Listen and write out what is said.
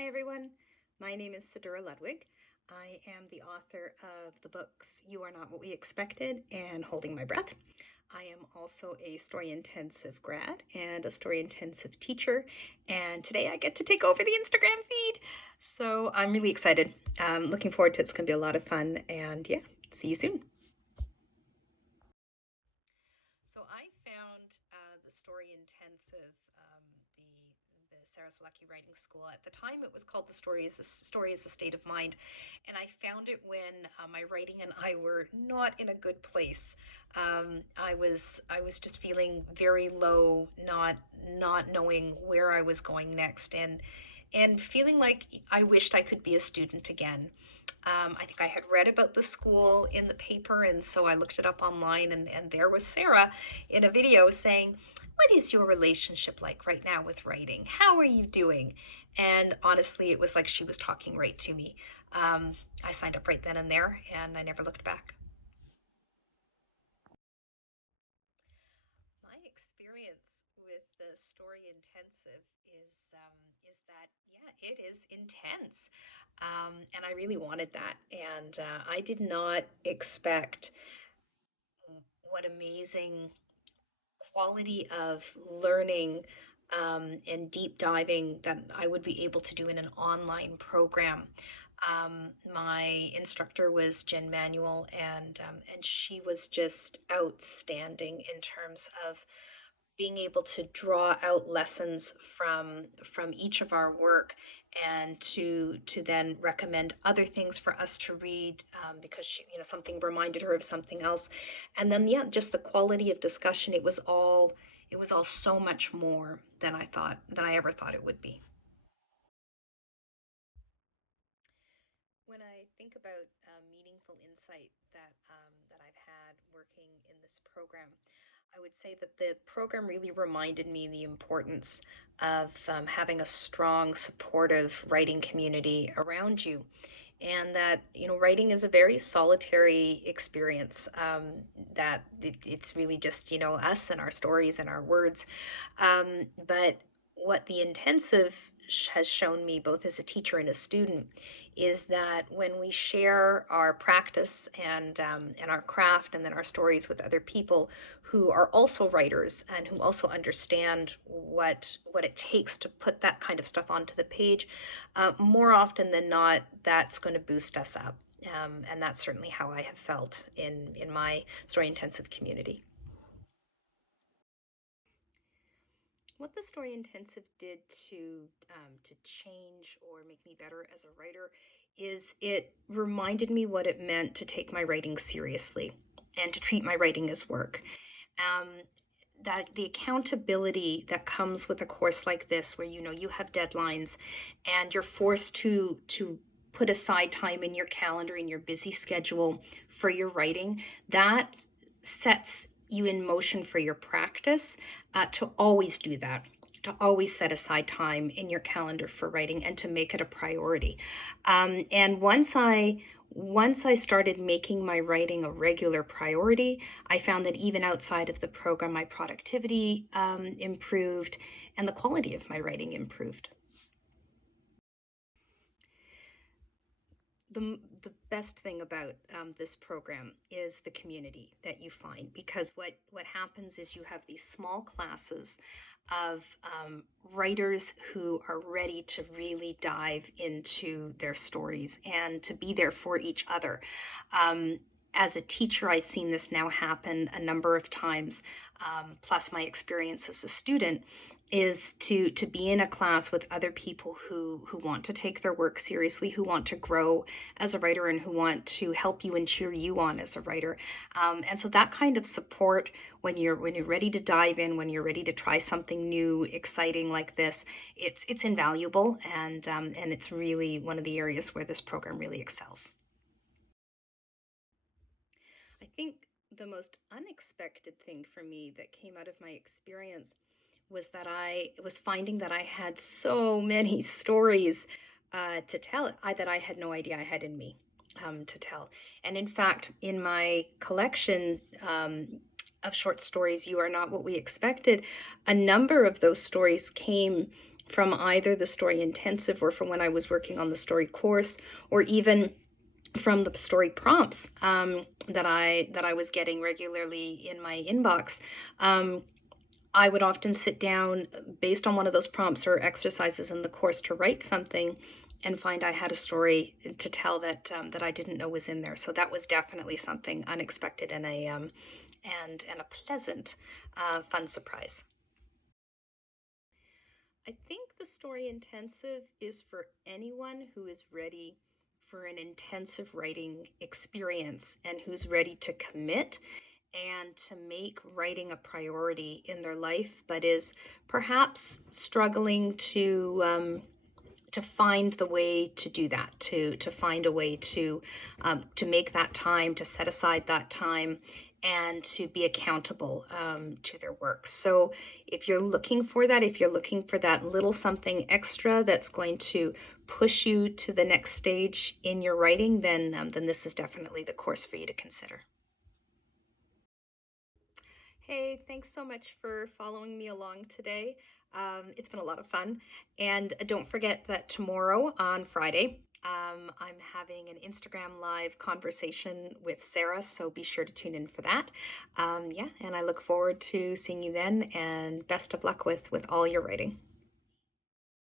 Hi everyone, my name is Sidura Ludwig. I am the author of the books You Are Not What We Expected and Holding My Breath. I am also a story intensive grad and a story intensive teacher, and today I get to take over the Instagram feed. So I'm really excited. Looking forward to it. It's going to be a lot of fun, and yeah, see you soon. So I found the story intensive, the Sarah Selecki Writing School. At the time, it was called the Story is a State of Mind, and I found it when my writing and I were not in a good place. I was just feeling very low, not knowing where I was going next, and feeling like I wished I could be a student again. I think I had read about the school in the paper, and so I looked it up online, and there was Sarah in a video saying, "What is your relationship like right now with writing? How are you doing?" And honestly, it was like she was talking right to me. I signed up right then and there, and I never looked back. My experience with the story intensive is that yeah, it is intense, and I really wanted that, and I did not expect what amazing quality of learning and deep diving that I would be able to do in an online program. My instructor was Jen Manuel, and she was just outstanding in terms of being able to draw out lessons from each of our work and to then recommend other things for us to read, because she, something reminded her of something else. And then yeah, just the quality of discussion, it was all so much more than I ever thought it would be. When I think about meaningful insight that I've had working in this program, I would say that the program really reminded me the importance of having a strong, supportive writing community around you, and that writing is a very solitary experience. That it's really just us and our stories and our words. But what the intensive has shown me, both as a teacher and a student, is that when we share our practice and our craft and then our stories with other people who are also writers and who also understand what it takes to put that kind of stuff onto the page, more often than not, that's going to boost us up. And that's certainly how I have felt in my story intensive community. What the story intensive did to change or make me better as a writer is it reminded me what it meant to take my writing seriously and to treat my writing as work. Um, that the accountability that comes with a course like this, where you have deadlines and you're forced to put aside time in your calendar, in your busy schedule, for your writing, that sets you in motion for your practice, to always do that, to always set aside time in your calendar for writing and to make it a priority. And once I started making my writing a regular priority, I found that even outside of the program, my productivity improved and the quality of my writing improved. The best thing about this program is the community that you find, because what happens is you have these small classes of writers who are ready to really dive into their stories and to be there for each other. As a teacher, I've seen this now happen a number of times, plus my experience as a student, is to be in a class with other people who want to take their work seriously, who want to grow as a writer, and who want to help you and cheer you on as a writer. And so that kind of support, when you're ready to dive in, when you're ready to try something new, exciting like this, it's invaluable, and it's really one of the areas where this program really excels. I think the most unexpected thing for me that came out of my experience was that I was finding that I had so many stories to tell, that I had no idea I had in me, to tell. And in fact, in my collection of short stories, You Are Not What We Expected, a number of those stories came from either the story intensive or from when I was working on the story course, or even from the story prompts that I was getting regularly in my inbox. I would often sit down based on one of those prompts or exercises in the course to write something, and find I had a story to tell that I didn't know was in there. So that was definitely something unexpected and a pleasant, fun surprise. I think the story intensive is for anyone who is ready for an intensive writing experience and who's ready to commit and to make writing a priority in their life, but is perhaps struggling to find the way to do that, to find a way to make that time, to set aside that time, and to be accountable to their work. So if you're looking for that, if you're looking for that little something extra that's going to push you to the next stage in your writing, then this is definitely the course for you to consider. Hey, thanks so much for following me along today. It's been a lot of fun. And don't forget that tomorrow on Friday, I'm having an Instagram live conversation with Sarah, so be sure to tune in for that. Yeah, and I look forward to seeing you then, and best of luck with all your writing.